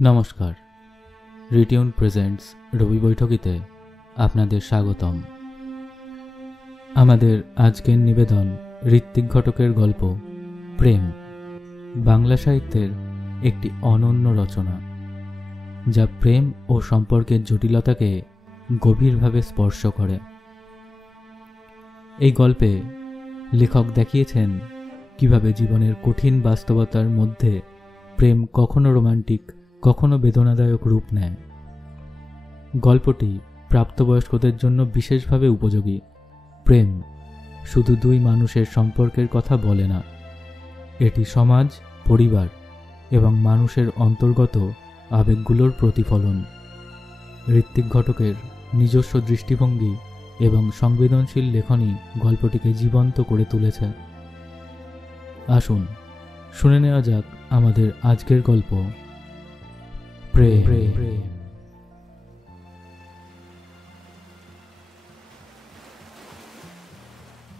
নমস্কার, রিটিউন প্রেজেন্টস রবি বৈঠকিতে আপনাদের স্বাগতম। আমাদের আজকের নিবেদন ঋত্বিক ঘটকের গল্প প্রেম, বাংলা সাহিত্যের একটি অনন্য রচনা, যা প্রেম ও সম্পর্কের জটিলতাকে গভীরভাবে স্পর্শ করে। এই গল্পে লেখক দেখিয়েছেন কিভাবে জীবনের কঠিন বাস্তবতার মধ্যে প্রেম কখনো রোমান্টিক, কখনো বেদনাদায়ক রূপ নেয়। গল্পটি প্রাপ্তবয়স্কদের জন্য বিশেষভাবে উপযোগী। প্রেম শুধু দুই মানুষের সম্পর্কের কথা বলে না, এটি সমাজ, পরিবার এবং মানুষের অন্তর্গত আবেগগুলোর প্রতিফলন। ঋত্বিক ঘটকের নিজস্ব দৃষ্টিভঙ্গি এবং সংবেদনশীল লেখনী গল্পটিকে জীবন্ত করে তুলেছে। আসুন শুনে নেওয়া যাক আমাদের আজকের গল্প প্রেম।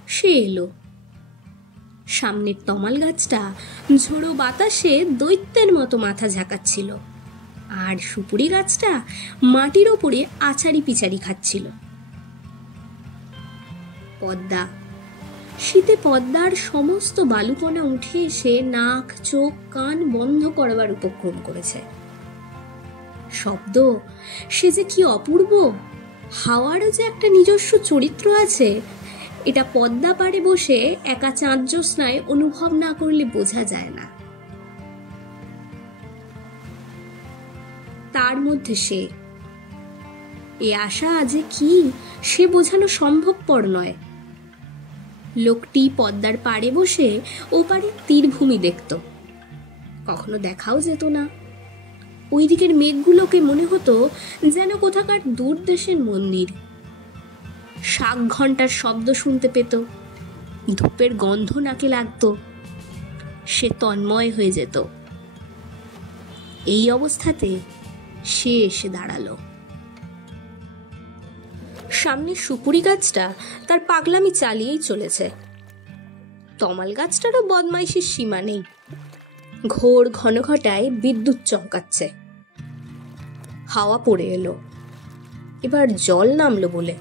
সে এলো। সামনের তমাল গাছটা ঝোড়ো বাতাসে দৈত্যের মতো মাথা ঝাঁকাচ্ছিল, আর সুপুরি গাছটা মাটির ওপরে আচারি পিচারি খাচ্ছিল। পদ্মা, শীতে পদ্মার সমস্ত বালুকণা উঠে এসে নাক, চোখ, কান বন্ধ করবার উপক্রম করেছে। শব্দ, সে যে কি অপূর্ব! হাওয়ারও যে একটা নিজস্ব চরিত্র আছে, এটা পদ্মা পাড়ে বসে একা চাঁদ জ্যোৎস্নায় অনুভব না করলে বোঝা যায় না। তার মধ্যে সে, এ আশা যে কি সে বোঝানো সম্ভবপর নয়। লোকটি পদ্মার পাড়ে বসে ওপারে তীরভূমি দেখত, কখনো দেখাও যেত না। ওই দিকের মেঘগুলোকে মনে হতো যেন কোথাকার দূর দেশের মন্দির। শাক ঘন্টার শব্দ শুনতে পেত, ধূপের গন্ধ নাকে লাগতো। সে তন্ময় হয়ে যেত। এই অবস্থাতে সে এসে দাঁড়ালো। সামনে সুপুরি গাছটা তার পাগলামি চালিয়েই চলেছে। তমাল গাছটারও বদমাইশির সীমা নেই। ঘোর ঘনঘটায় বিদ্যুৎ চমকাচ্ছে। হাওয়া পড়ে এলো, এবার জল নামলো বলে।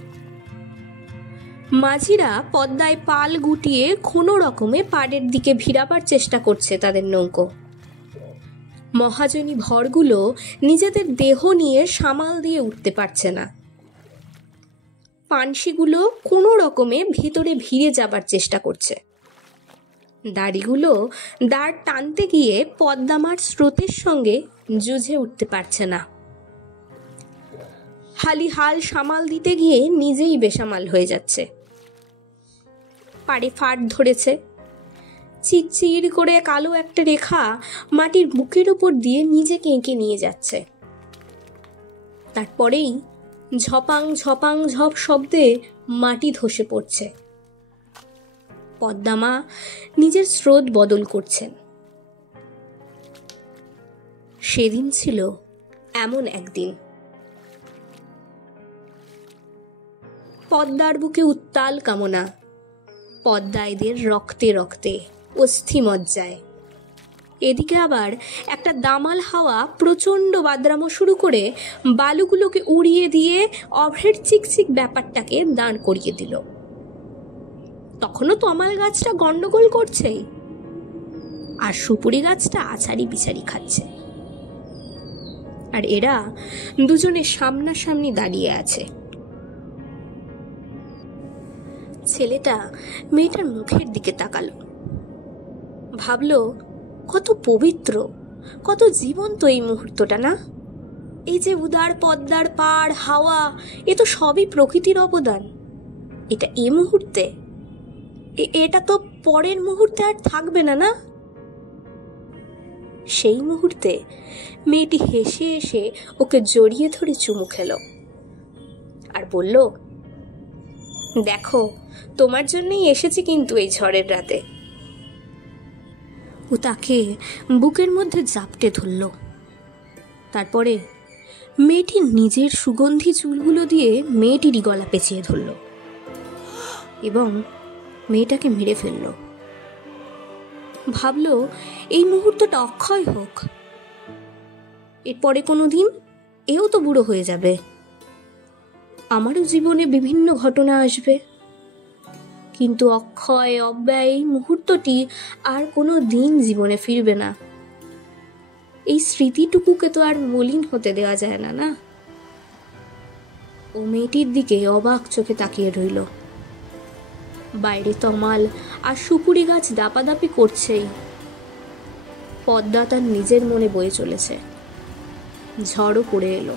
মাঝিরা পদ্মায় পাল গুটিয়ে কোনো রকমে পাড়ের দিকে ভিড়াবার চেষ্টা করছে তাদের নৌকো। মহাজনী ভরগুলো নিজেদের দেহ নিয়ে সামাল দিয়ে উঠতে পারছে না। পানসিগুলো কোনো রকমে ভিতরে ভিড়ে যাবার চেষ্টা করছে। দাড়িগুলো দাঁড় টানতে গিয়ে পদ্মামার স্রোতের সঙ্গে যুঝে উঠতে পারছে না। হালি হাল সামাল দিতে গিয়ে নিজেই বেসামাল হয়ে যাচ্ছে। পাড়ে ফাট ধরেছে, চিরচির করে কালো একটা রেখা মাটির বুকের উপর দিয়ে নিজেকে এঁকে নিয়ে যাচ্ছে। তারপরেই ঝপাং ঝপাং ঝপ শব্দে মাটি ধসে পড়ছে। পদ্মামা নিজের স্রোত বদল করছেন। সেদিন ছিল এমন একদিন। পদ্মার বুকে উত্তাল কামনা, পদ্মা এদের রক্তে রক্তে, অস্থি মজ্জায়। এদিকে আবার একটা দামাল হাওয়া প্রচণ্ড বাদরামো শুরু করে বালুগুলোকে উড়িয়ে দিয়ে অভ্রের চিকচিক ব্যাপারটাকে দাঁড় করিয়ে দিল। তখনও তমাল গাছটা গন্ডগোল করছেই, আর সুপুরি গাছটা আছাড়ি বিচারি খাচ্ছে। আর এরা দুজনে সামনাসামনি দাঁড়িয়ে আছে। ছেলেটা মেয়েটার মুখের দিকে তাকালো, ভাবলো কত পবিত্র, কত জীবন্ত এই মুহূর্তটা না। এই যে উদার পদ্মার পাড়, হাওয়া, এ তো সবই প্রকৃতির অবদান। এটা এ মুহূর্তে, এটা তো পরের মুহূর্তে আর থাকবে না, না? সেই মুহূর্তে মেয়েটি হেসে এসে ওকে জড়িয়ে ধরে চুমু খেলো আর বলল, দেখো, তোমার জন্যই এসেছি কিন্তু এই ঝড়ের রাতে। ও তাকে বুকের মধ্যে জাপটে ধরল। তারপরে মেয়েটি নিজের সুগন্ধি চুলগুলো দিয়ে মেয়েটিরই গলা পেঁচিয়ে ধরল এবং মেয়েটাকে মেরে ফেলল। ভাবল এই মুহূর্তটা অক্ষয় হোক। এরপরে কোনো দিন এও তো বুড়ো হয়ে যাবে, আমারও জীবনে বিভিন্ন ঘটনা আসবে, কিন্তু অক্ষয় অব্যয় এই মুহূর্তটি আর কোনো দিন জীবনে ফিরবে না। এই স্মৃতিটুকুকে তো আর মলিন হতে দেওয়া যায় না। না, ও মেয়েটির দিকে অবাক চোখে তাকিয়ে রইল। বাইরে তমাল আর সুপুরি গাছ দাপাদাপি করছেই। পদ্মা তার নিজের মনে বয়ে চলেছে। ঝড়ও পড়ে এলো।